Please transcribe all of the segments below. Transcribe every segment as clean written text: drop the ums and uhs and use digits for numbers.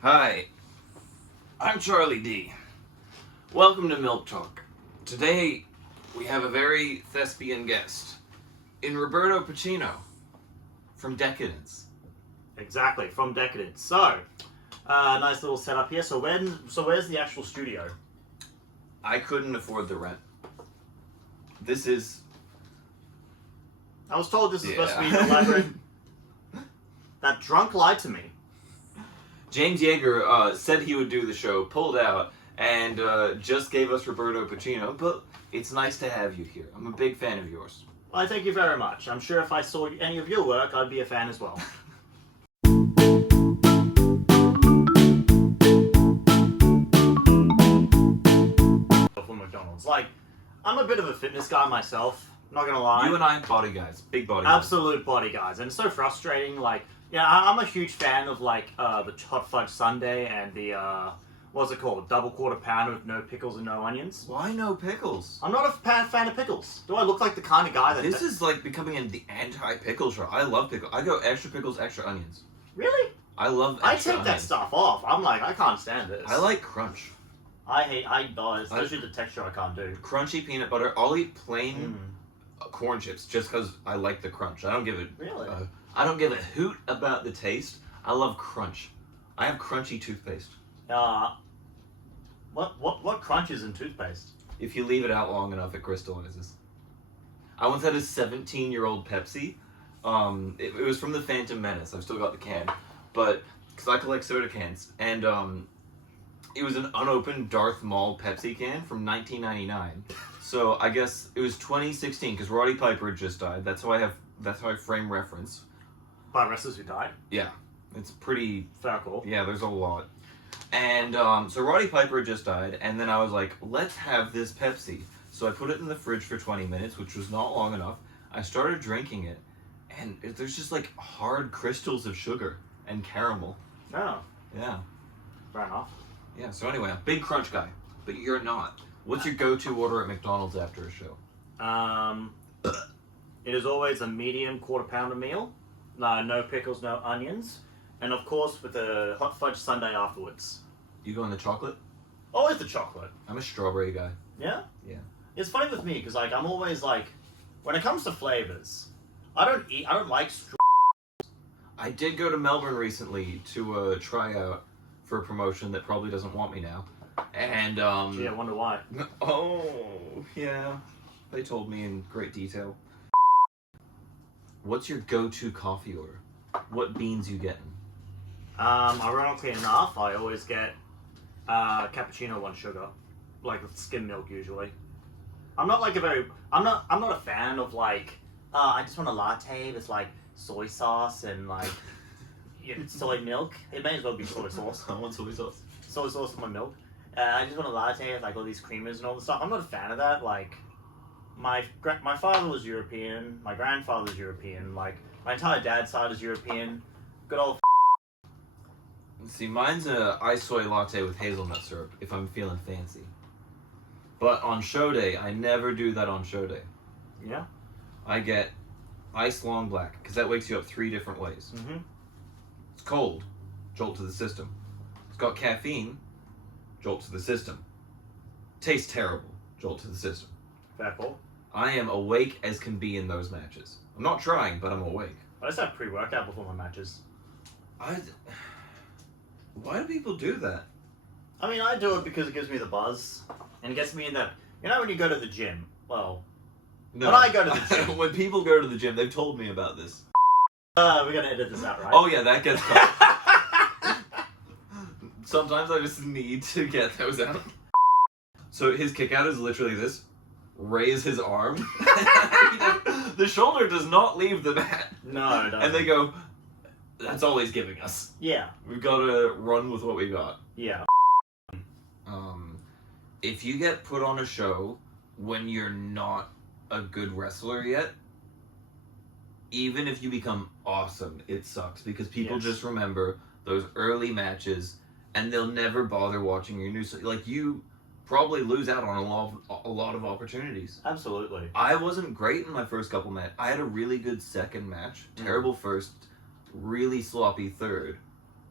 Hi, I'm Charlie D. Welcome to Milk Talk. Today we have a very thespian guest in Roberto Puccino from Decadence. Exactly, from Decadence. So, nice little setup here. So where's the actual studio? I couldn't afford the rent. This is... I was told this is supposed to be elaborate. That drunk lied to me. James Yeager said he would do the show, pulled out, and just gave us Roberto Puccino, but it's nice to have you here. I'm a big fan of yours. Well, I thank you very much. I'm sure if I saw any of your work, I'd be a fan as well. From McDonald's. Like, I'm a bit of a fitness guy myself, not gonna lie. You and I, body guys. Big body guys. Absolute body guys. And it's so frustrating, like, I'm a huge fan of, like, the hot fudge sundae and the, what's it called? Double quarter pounder with no pickles and no onions. Why no pickles? I'm not a fan of pickles. Do I look like the kind of guy that... This is like becoming the anti-pickle show. I love pickles. I go extra pickles, extra onions. Really? I love I extra take that onions. stuff off. I'm like, I can't stand this. I like crunch. Especially the texture I can't do. Crunchy peanut butter. I'll eat plain corn chips just because I like the crunch. I don't give it... Really? I don't give a hoot about the taste. I love crunch. I have crunchy toothpaste. What crunches in toothpaste? If you leave it out long enough, it crystallizes. I once had a 17-year-old Pepsi. It was from the Phantom Menace. I've still got the can. But, because I collect soda cans. And, it was an unopened Darth Maul Pepsi can from 1999. So, I guess it was 2016, because Roddy Piper had just died. That's how I frame reference. By wrestlers who died? Yeah. It's pretty... Fair cool. Yeah, there's a lot. And so Roddy Piper had just died, and then I was like, let's have this Pepsi. So I put it in the fridge for 20 minutes, which was not long enough. I started drinking it, and there's just like hard crystals of sugar and caramel. Oh. Yeah. Fair enough. Yeah, so anyway, I'm a big crunch guy, but you're not. What's your go-to order at McDonald's after a show? It is always a medium quarter pounder meal. No pickles, no onions. And of course, with a hot fudge sundae afterwards. You go in the chocolate? Always the chocolate. I'm a strawberry guy. Yeah? Yeah. It's funny with me, because, like, I'm always, like, when it comes to flavors, I don't like I did go to Melbourne recently to try out for a promotion that probably doesn't want me now. And, Gee, I wonder why. Oh, yeah. They told me in great detail. What's your go-to coffee order? What beans you getting? Ironically enough, I always get cappuccino 1 sugar, like with skim milk usually. I'm not a fan of like, I just want a latte with like soy sauce and like soy milk. It may as well be soy sauce. I want soy sauce. Soy sauce with my milk. I just want a latte with like all these creamers and all this stuff. I'm not a fan of that. Like, my father was European, my grandfather was European, like my entire dad's side is European. Good old. See, mine's a iced soy latte with hazelnut syrup if I'm feeling fancy. But on show day, I never do that on show day. Yeah. I get iced long black because that wakes you up 3 different ways. Mm-hmm. It's cold, jolt to the system. It's got caffeine, jolt to the system. Tastes terrible, jolt to the system. Fair call. I am awake as can be in those matches. I'm not trying, but I'm awake. I just have pre-workout before my matches. Why do people do that? I mean, I do it because it gives me the buzz and it gets me in that. You know when you go to the gym? Well, No. when I go to the gym. When people go to the gym, they've told me about this. We're gonna edit this out, right? Oh yeah, that gets cut. Sometimes I just need to get those out. So his kick out is literally this. Raise his arm. The shoulder does not leave the mat. No, it doesn't. And they go, that's all he's giving us. Yeah. We've got to run with what we got. Yeah. If you get put on a show when you're not a good wrestler yet, even if you become awesome, it sucks because people just remember those early matches and they'll never bother watching your new stuff. Like, you probably lose out on a lot of opportunities. Absolutely. I wasn't great in my first couple matches. I had a really good second match, terrible first, really sloppy third.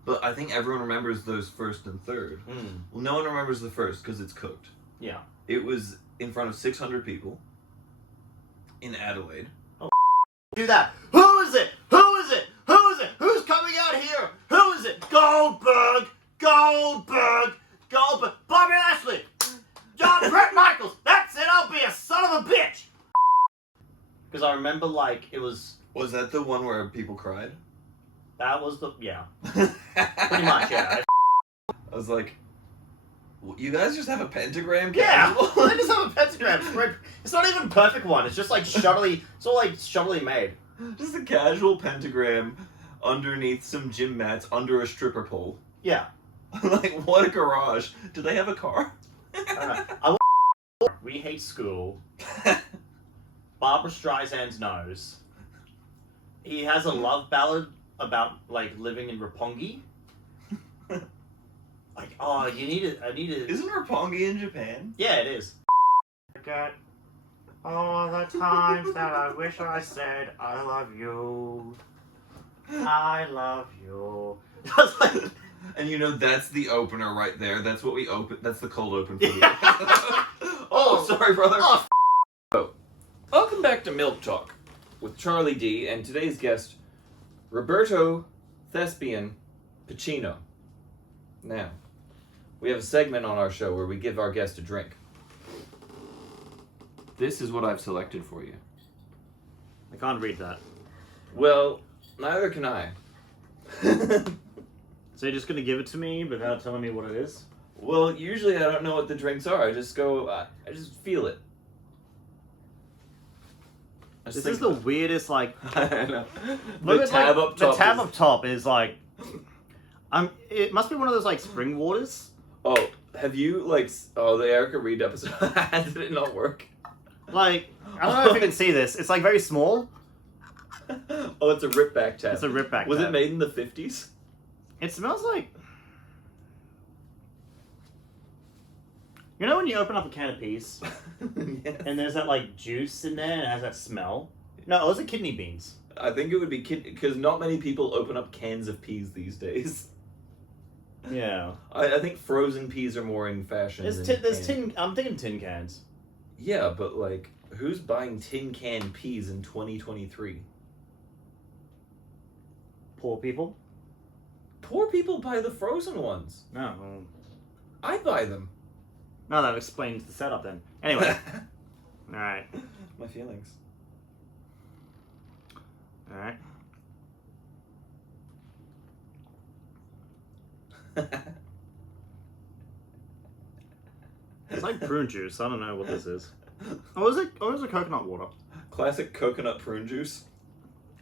But I think everyone remembers those first and third. Mm. Well, no one remembers the first because it's cooked. Yeah. It was in front of 600 people in Adelaide. Do that. Who is it? Who is it? Who is it? Who's coming out here? Who is it? Goldberg. Goldberg. Goldberg. Bobby Lashley. John Brett Michaels. That's it. I'll be a son of a bitch. Because I remember, like, it was... Was that the one where people cried? That was the... Yeah. Pretty much, yeah. I was like, you guys just have a pentagram? Yeah. casual?" They just have a pentagram. It's not even a perfect one. It's just, like, shoddily... It's all, like, shoddily made. Just a casual pentagram underneath some gym mats under a stripper pole. Yeah. Like, what a garage. Do they have a car? We hate school. Barbara Streisand's nose. He has a love ballad about, like, living in Roppongi. Like, oh, I need to... Isn't Roppongi in Japan? Yeah, it is. Forget all the times that I wish I said I love you. I love you. I was like... And you know, that's the opener right there. That's what we open. That's the cold open for you. Oh, sorry, brother. Oh, Welcome back to Milk Talk with Charlie D and today's guest, Roberto Thespian Puccino. Now, we have a segment on our show where we give our guest a drink. This is what I've selected for you. I can't read that. Well, neither can I. So you're just gonna give it to me without telling me what it is? Well, usually I don't know what the drinks are. I just go, I just feel it. This is the weirdest, like... I know. Look The at, tab like, up top. The tab up top is like... It must be one of those, like, spring waters. Oh, have you, like... Oh, the Erica Reed episode. Did it not work? Like, I don't know if you can see this. It's, like, very small. Oh, it's a rip back tab. It's a rip back Was tab. it made in the 50s? It smells like... You know when you open up a can of peas? Yes. And there's that, like, juice in there and it has that smell? No, those are kidney beans. I think it would be because not many people open up cans of peas these days. Yeah. I think frozen peas are more in fashion. There's tin... I'm thinking tin cans. Yeah, but like, who's buying tin can peas in 2023? Poor people? Poor people buy the frozen ones. No. I buy them. No, that explains the setup then. Anyway. Alright. My feelings. Alright. It's like prune juice. I don't know what this is. Oh, is it coconut water? Classic coconut prune juice.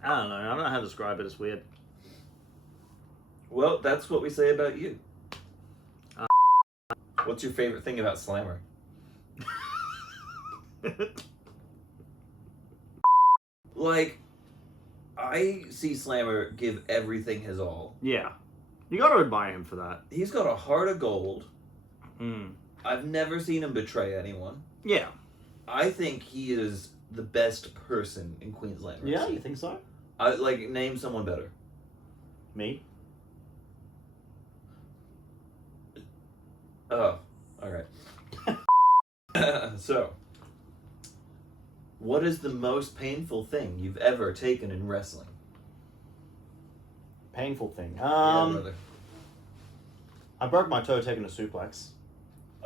I don't know. I don't know how to describe it. It's weird. Well, that's what we say about you. What's your favorite thing about Slammer? Like, I see Slammer give everything his all. Yeah. You gotta admire him for that. He's got a heart of gold. Mm. I've never seen him betray anyone. Yeah. I think he is the best person in Queensland. Yeah, you think so? Name someone better. Me? Oh, alright. So, what is the most painful thing you've ever taken in wrestling? Painful thing. Yeah, brother. I broke my toe taking a suplex.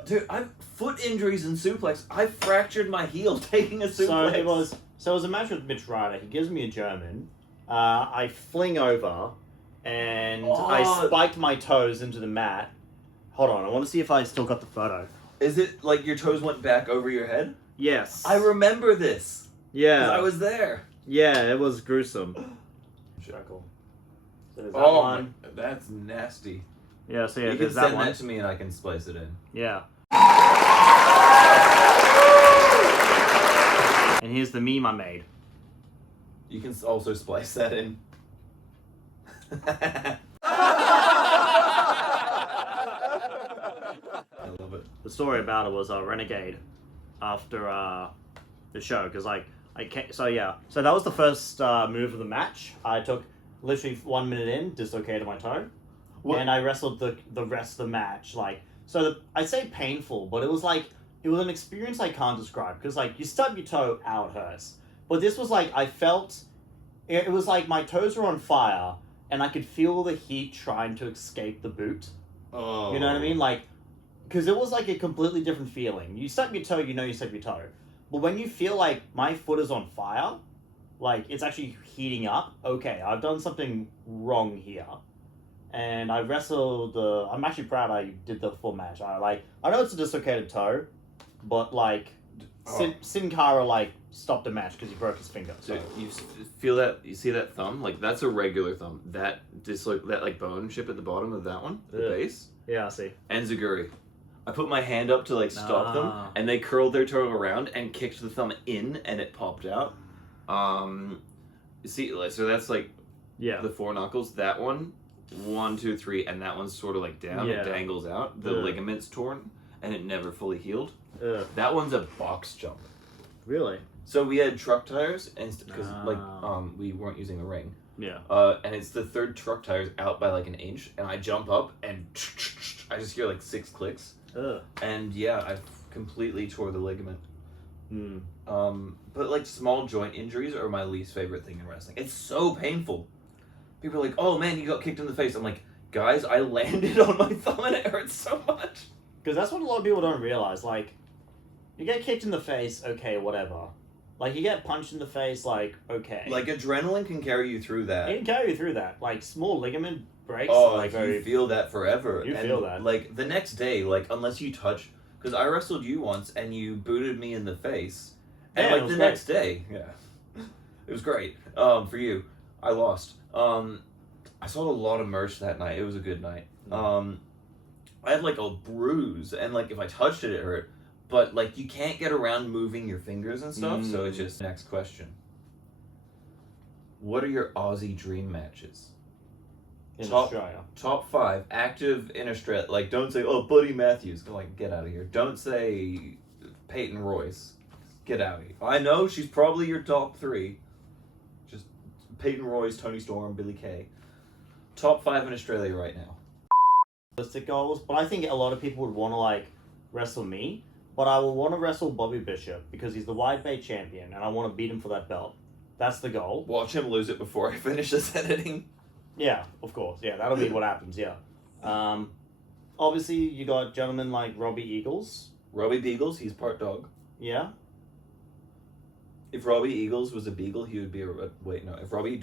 Dude, I've foot injuries in suplex. I fractured my heel taking a suplex. So it was a match with Mitch Ryder. He gives me a German. I fling over, and I spiked my toes into the mat. Hold on, I want to see if I still got the photo. Is it like your toes went back over your head? Yes. I remember this. Yeah. 'Cause I was there. Yeah, it was gruesome. Shackle. So there's that Oh, one. that's nasty. Yeah, so yeah, You can there's that send one. that to me and I can splice it in. Yeah. And here's the meme I made. You can also splice that in. I love it. The story about it was a renegade after the show, because so that was the first move of the match. I took literally 1 minute in, dislocated my toe. What? and I wrestled the rest of the match. Like, so I say painful, but it was an experience I can't describe because like you stub your toe, ow, it hurts. But this was like I felt it was like my toes were on fire and I could feel the heat trying to escape the boot. Oh. You know what I mean? Like, because it was like a completely different feeling. You stub your toe, you know you stub your toe. But when you feel like my foot is on fire, like it's actually heating up, okay, I've done something wrong here. And I wrestled, I'm actually proud I did the full match. I know it's a dislocated toe, but like, Sin Cara like stopped the match because he broke his finger. So you feel that? You see that thumb? Like that's a regular thumb. That like bone chip at the bottom of that one, the base. Yeah, I see. And Zaguri. I put my hand up to like stop them, and they curled their toe around and kicked the thumb in, and it popped out. See, so that's like the four knuckles. That one, 1, 2, 3, and that one's sort of like down. Yeah. It dangles out. The ligament's torn, and it never fully healed. Ugh. That one's a box jump. Really? So we had truck tires, and because we weren't using the ring. Yeah. And it's the third truck tires out by like an inch, and I jump up and I just hear like 6 clicks. Ugh. And yeah, I completely tore the ligament. Hmm. But like small joint injuries are my least favorite thing in wrestling. It's so painful. People are like, "Oh man, you got kicked in the face." I'm like, guys, I landed on my thumb and it hurts so much. Because that's what a lot of people don't realize. Like, you get kicked in the face, okay, whatever. Like, you get punched in the face, like, okay. Like adrenaline can carry you through that. It can carry you through that. Like, small ligament breaks. Oh, like, you feel that forever. You feel that. Like the next day, like unless you touch, because I wrestled you once and you booted me in the face, and Yeah, like it was the great. next day, it was great. For you, I lost. I sold a lot of merch that night. It was a good night. I had like a bruise, and like if I touched it, it hurt. But like you can't get around moving your fingers and stuff, so it's just next question. What are your Aussie dream matches? In Australia. Top 5 active in Australia. Like, don't say, "Oh, Buddy Matthews." Like, get out of here. Don't say Peyton Royce. Get out of here. I know she's probably your top 3. Just Peyton Royce, Tony Storm, Billy Kay. Top 5 in Australia right now. Realistic goals, but I think a lot of people would want to like wrestle me, but I will want to wrestle Bobby Bishop because he's the wide bay champion, and I want to beat him for that belt. That's the goal. Watch him lose it before I finish this editing. Yeah, of course. Yeah, that'll be what happens. Yeah. Obviously, you got gentlemen like Robbie Eagles. Robbie Beagles, he's part dog. Yeah. If Robbie Eagles was a beagle, he would be a wait. No, if Robbie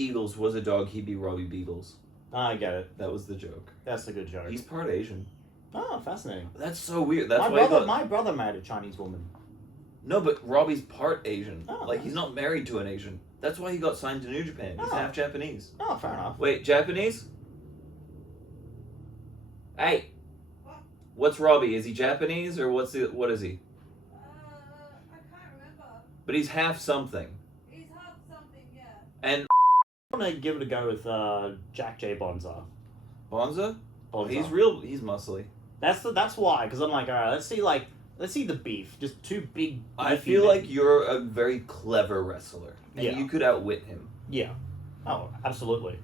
Eagles was a dog, he'd be Robbie Beagles. I get it. That was the joke. That's a good joke. He's part Asian. Oh, fascinating. That's so weird. That's My brother married a Chinese woman. No, but Robbie's part Asian. Oh, like, he's not married to an Asian. That's why he got signed to New Japan. He's half Japanese. Oh, fair enough. Wait, Japanese? Hey. What? What's Robbie? Is he Japanese or what is he? I can't remember. But he's half something. He's half something, yeah. And I'm gonna give it a go with Jack J. Bonza. Bonza? Bonza. He's muscly. That's why, because I'm like, all right, let's see the beef. Just 2 big. I beefy feel men. like you're a very clever wrestler. And Yeah. you could outwit him. Yeah. Oh, absolutely.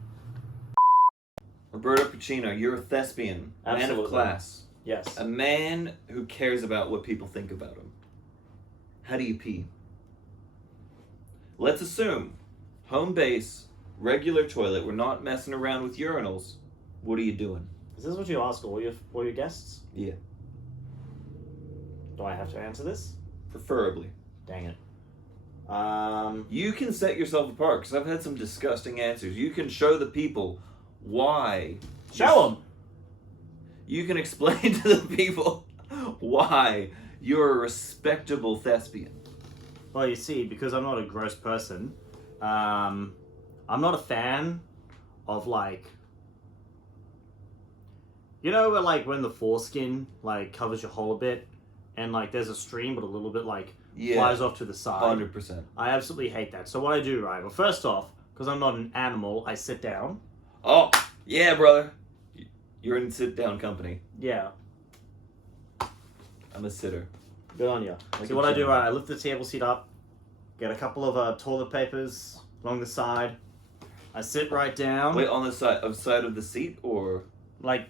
Roberto Puccino, you're a thespian. Man of Absolutely. class. Yes. A man who cares about what people think about him. How do you pee? Let's assume home base, regular toilet. We're not messing around with urinals. What are you doing? Is this what you ask all your guests? Yeah. Do I have to answer this? Preferably. Dang it. You can set yourself apart because I've had some disgusting answers. You can show the people why. Show them. You can explain to the people why you're a respectable thespian. Well, you see, because I'm not a gross person, I'm not a fan of like, you know, where, like when the foreskin like covers your hole a bit, and like there's a stream, but a little bit like flies off to the side. 100%. I absolutely hate that. So what I do, right? Well, first off, because I'm not an animal, I sit down. Oh, yeah, brother. You're in sit-down company. Yeah. I'm a sitter. Good on you. Like So a what I do, gentleman. right? I lift the table seat up, get a couple of toilet papers along the side, I sit right down, Wait, on the side of the seat, or like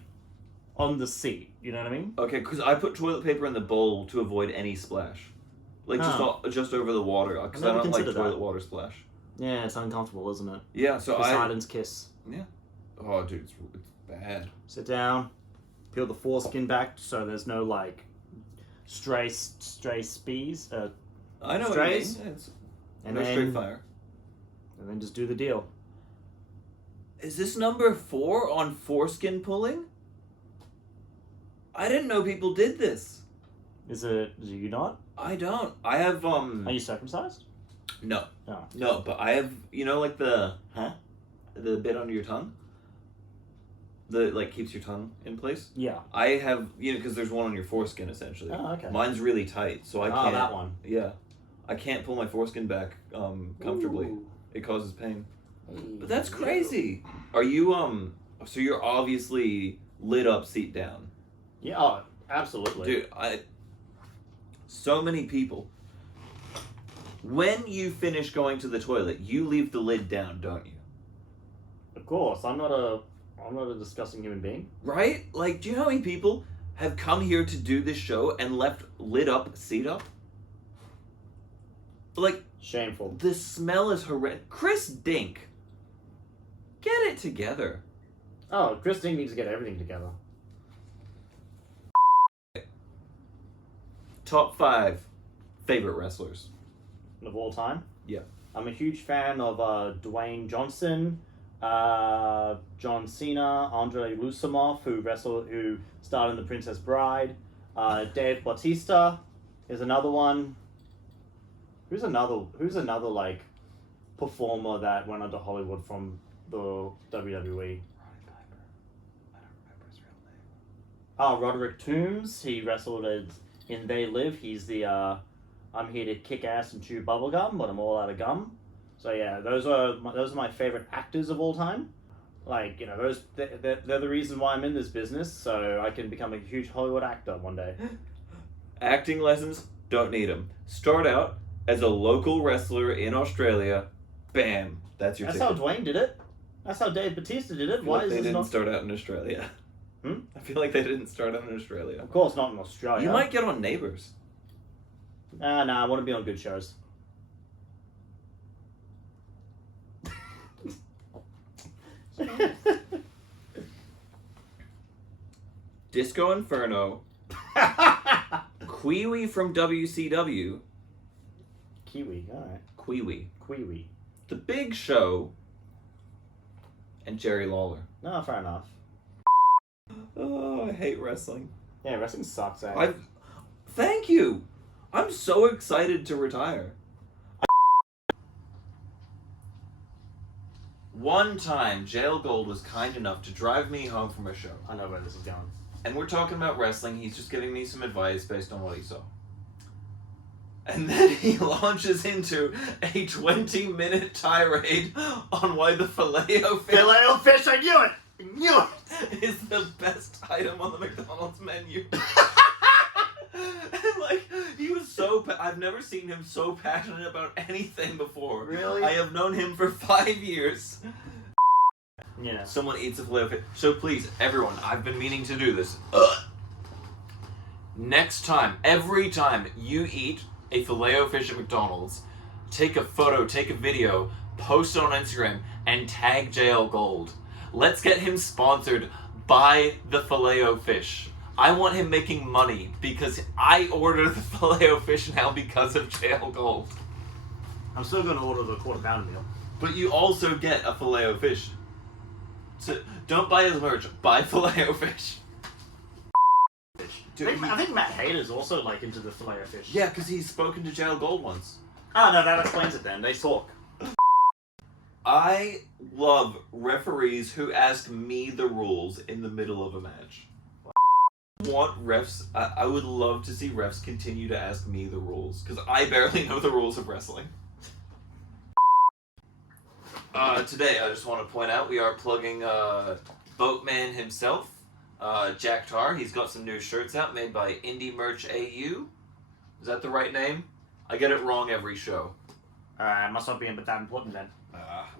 on the seat. You know what I mean? okay? Because I put toilet paper in the bowl to avoid any splash, like just over the water, because I never don't like considered toilet that. water splash. Yeah, it's uncomfortable, isn't it? Yeah, so Poseidon's kiss. Oh, dude, it's bad. Sit down, peel the foreskin back so there's no like stray spees. I know Strays? what you mean. It's And no then, straight fire. And then just do the deal. Is this number 4 on foreskin pulling? I didn't know people did this. Do you not? I don't. I have Are you circumcised? No. Oh. No, but I have, like the bit under your tongue? The, like, keeps your tongue in place? Yeah. I have, because there's one on your foreskin, essentially. Oh, okay. Mine's really tight, so I can't. Oh, that one. Yeah. I can't pull my foreskin back comfortably. Ooh. It causes pain. But that's crazy. Are you, so you're obviously lit up seat down. Yeah, oh, absolutely. Dude, so many people, when you finish going to the toilet, you leave the lid down, don't you? Of course, I'm not a disgusting human being. Right? Like, do you know how many people have come here to do this show and left lid up, seat up? Like, Shameful. the smell is horrendous. Chris Dink, get it together. Oh, Christine needs to get everything together. Top 5 favorite wrestlers. Of all time? Yeah. I'm a huge fan of Dwayne Johnson, John Cena, Andre Lusamov, who starred in The Princess Bride. Dave Bautista is another one. Who's another like performer that went onto Hollywood from the WWE? Oh, Roderick Toombs. He wrestled in They Live. He's the I'm here to kick ass and chew bubblegum, but I'm all out of gum. So yeah, those are my favorite actors of all time. Like, they're the reason why I'm in this business, so I can become a huge Hollywood actor one day. Acting lessons, don't need them. Start out as a local wrestler in Australia. Bam, that's your That's ticket. how Dwayne did it. That's how Dave Bautista did it. Why is they this didn't not? start out in Australia. Hmm? I feel like they didn't start out in Australia. Of course not in Australia. You might get on Neighbours. Nah, I want to be on good shows. Disco Inferno, Kiwi from WCW, Kiwi, alright. Kiwi, The Big Show, and Jerry Lawler. No, fair enough. Oh, I hate wrestling. Yeah, wrestling sucks, eh? Thank you. I'm so excited to retire. One time, Jail Gold was kind enough to drive me home from a show. I know where this is going. And we're talking about wrestling. He's just giving me some advice based on what he saw. And then he launches into a 20-minute tirade on why the Filet-O-Fish... Filet-O-Fish, I knew it! I knew it! ...is the best item on the McDonald's menu. And, like, he was so... I've never seen him so passionate about anything before. Really? I have known him for 5 years. Yeah. Someone eats a Filet-O-Fish. So please, everyone, I've been meaning to do this. Next time, every time you eat a Filet-O-Fish at McDonald's, take a photo, take a video, post it on Instagram, and tag JL Gold. Let's get him sponsored by the Filet-O-Fish. I want him making money because I order the Filet-O-Fish now because of JL Gold. I'm still going to order the quarter-pounder meal. But you also get a Filet-O-Fish. So don't buy his merch, buy Filet-O-Fish. Dude, I think Matt Hader's also like into the Filet-O-Fish. yeah, because he's spoken to JL Gold once. Oh no, that explains it then. They talk. I love referees who ask me the rules in the middle of a match. I would love to see refs continue to ask me the rules, because I barely know the rules of wrestling. Today, I just want to point out we are plugging Boatman himself, Jack Tar. He's got some new shirts out made by Indie Merch AU. Is that the right name? I get it wrong every show. Alright, must not be that important then.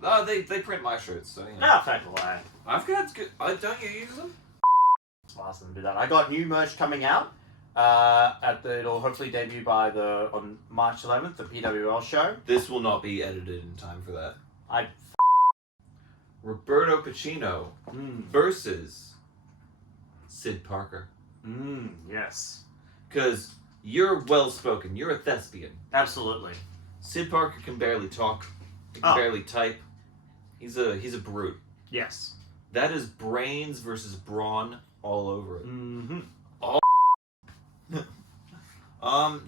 They print my shirts, so you know. Yeah, fair play. I've got good. Don't you use them? I'll ask them to do that. I got new merch coming out. It'll hopefully debut on March 11th, the PWL show. This will not be edited in time for that. I Roberto Puccino versus Sid Parker. Yes. Because you're well spoken. You're a thespian. Absolutely. Sid Parker can barely talk. He can barely type. He's a brute. Yes. That is brains versus brawn all over it. Mm-hmm.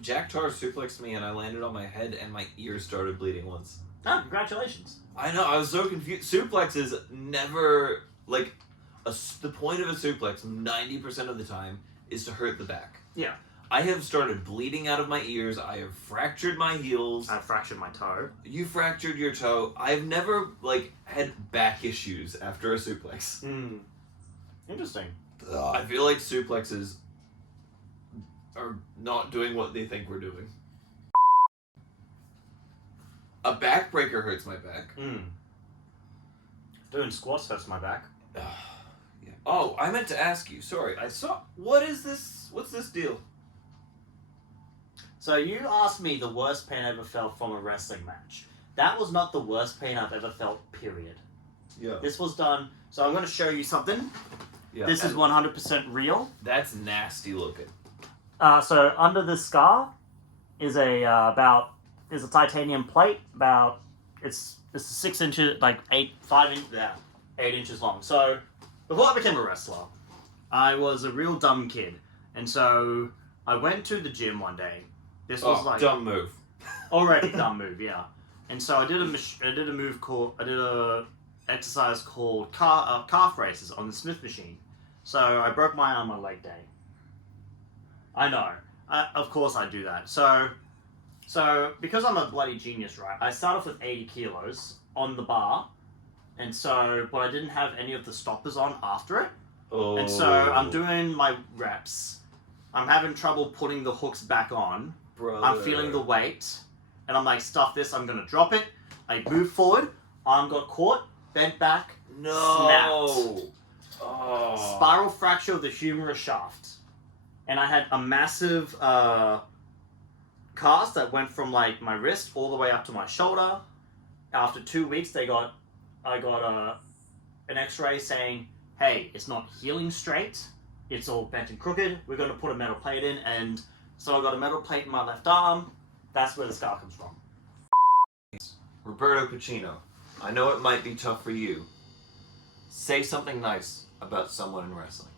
Jack Tar suplexed me and I landed on my head and my ears started bleeding once. Oh, congratulations. I know, I was so confused. Suplex is never, like, the point of a suplex, 90% of the time, is to hurt the back. Yeah. I have started bleeding out of my ears. I have fractured my heels. I fractured my toe. You fractured your toe. I've never, like, had back issues after a suplex. Interesting. I feel like suplexes are not doing what they think we're doing. A backbreaker hurts my back. Doing squats hurts my back. Yeah. Oh, I meant to ask you. Sorry, I saw. What is this? What's this deal? So you asked me the worst pain I ever felt from a wrestling match. That was not the worst pain I've ever felt, period. Yeah. This was done. So I'm going to show you something. Yeah. This is 100% real. That's nasty looking. So under this scar is a titanium plate. It's 6 inches, like 8 inches long. So before I became a wrestler, I was a real dumb kid, and so I went to the gym one day. This was like dumb move. Already dumb move, yeah. And so I did a exercise called calf raises on the Smith machine. So I broke my arm on leg day. I know. Of course I do that. So because I'm a bloody genius, right? I start off with 80 kilos on the bar, and so but I didn't have any of the stoppers on after it. Oh. And so I'm doing my reps. I'm having trouble putting the hooks back on. Brother. I'm feeling the weight, and I'm like, stuff this, I'm gonna drop it. I move forward, arm got caught, bent back, snapped. Oh. Spiral fracture of the humerus shaft. And I had a massive cast that went from like my wrist all the way up to my shoulder. After 2 weeks, I got an X-ray saying, "Hey, it's not healing straight. It's all bent and crooked. We're going to put a metal plate in." And so I got a metal plate in my left arm. That's where the scar comes from. Roberto Puccino, I know it might be tough for you. Say something nice about someone in wrestling.